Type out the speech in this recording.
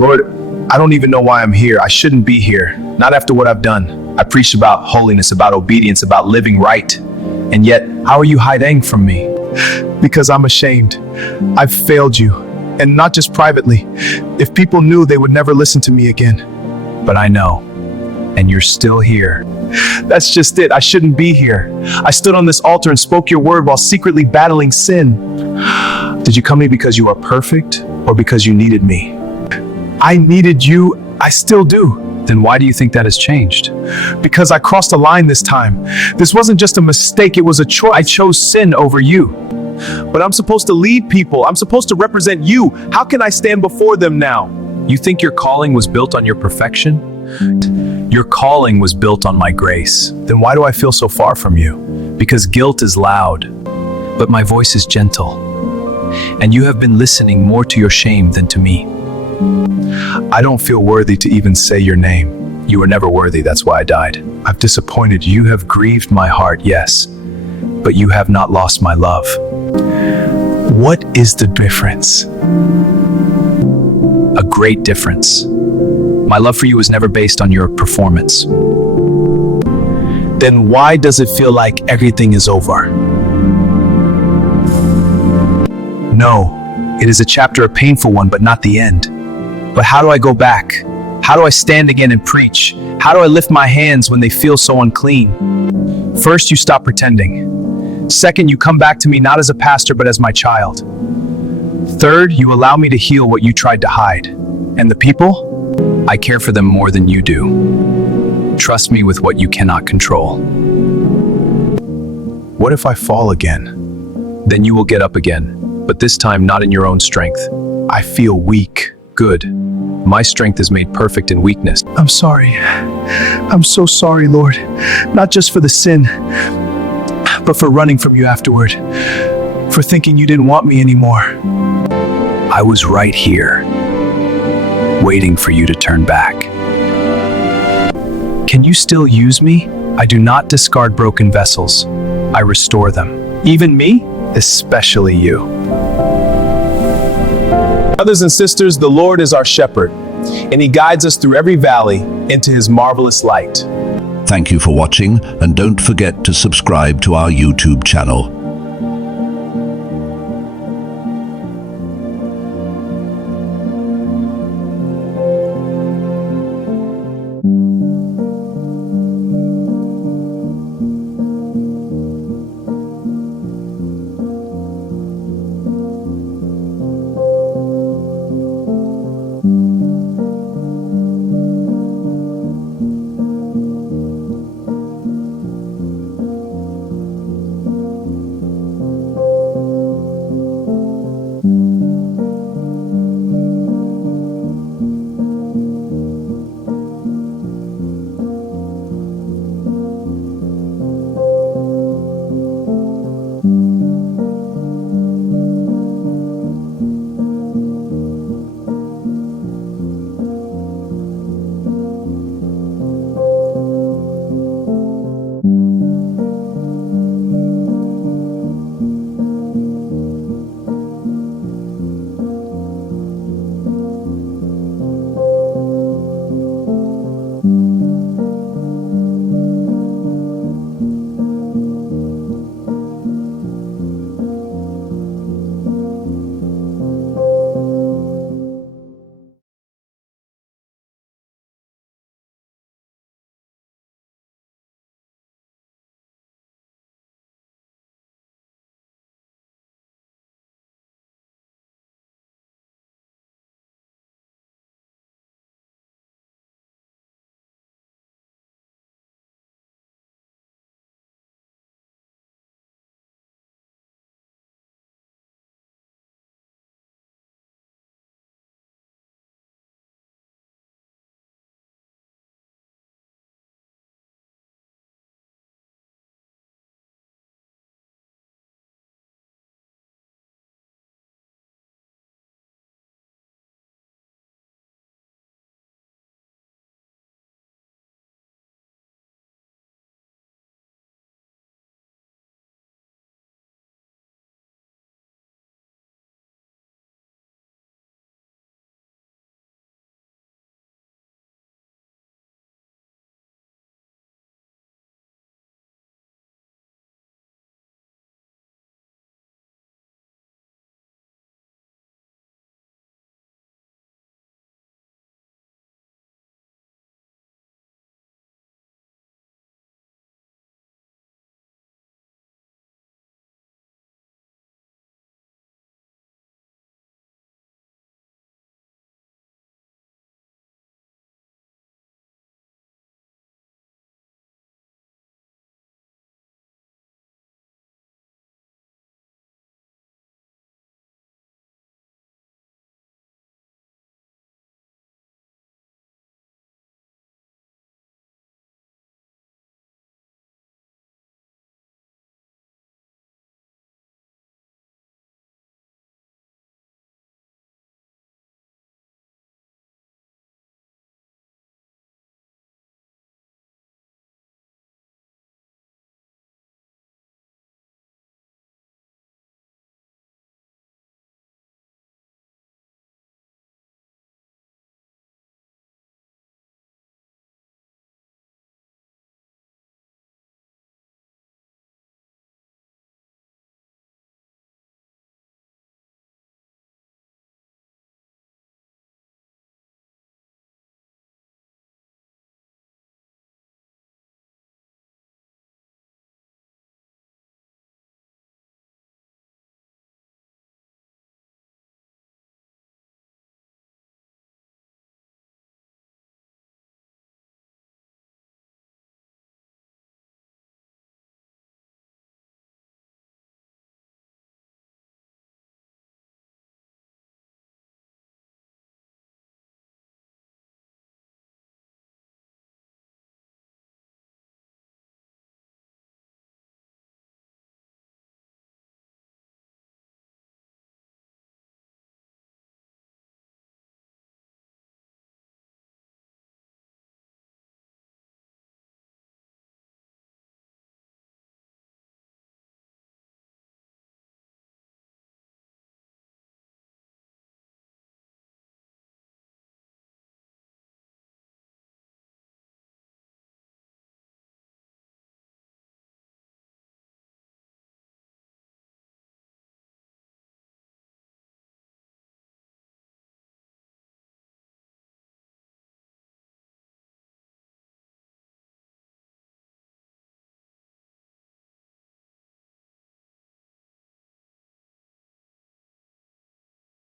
Lord, I don't even know why I'm here. I shouldn't be here. Not after what I've done. I preached about holiness, about obedience, about living right. And yet, how are you hiding from me? Because I'm ashamed. I've failed you. And not just privately. If people knew, they would never listen to me again. But I know. And you're still here. That's just it. I shouldn't be here. I stood on this altar and spoke your word while secretly battling sin. Did you come to me because you are perfect or because you needed me? I needed you. I still do. Then why do you think that has changed? Because I crossed a line this time. This wasn't just a mistake. It was a choice. I chose sin over you. But I'm supposed to lead people. I'm supposed to represent you. How can I stand before them now? You think your calling was built on your perfection? Your calling was built on my grace. Then why do I feel so far from you? Because guilt is loud, but my voice is gentle. And you have been listening more to your shame than to me. I don't feel worthy to even say your name. You were never worthy, that's why I died. I've disappointed you. You have grieved my heart, yes, but you have not lost my love. What is the difference? A great difference. My love for you was never based on your performance. Then why does it feel like everything is over? No, it is a chapter, a painful one, but not the end. But how do I go back? How do I stand again and preach? How do I lift my hands when they feel so unclean? First, you stop pretending. Second, you come back to me not as a pastor, but as my child. Third, you allow me to heal what you tried to hide. And the people? I care for them more than you do. Trust me with what you cannot control. What if I fall again? Then you will get up again, but this time not in your own strength. I feel weak. Good. My strength is made perfect in weakness. I'm sorry. I'm so sorry, Lord. Not just for the sin, but for running from you afterward. For thinking you didn't want me anymore. I was right here, waiting for you to turn back. Can you still use me? I do not discard broken vessels. I restore them. Even me? Especially you. Brothers and sisters, the Lord is our shepherd, and he guides us through every valley into his marvelous light. Thank you for watching, and don't forget to subscribe to our YouTube channel.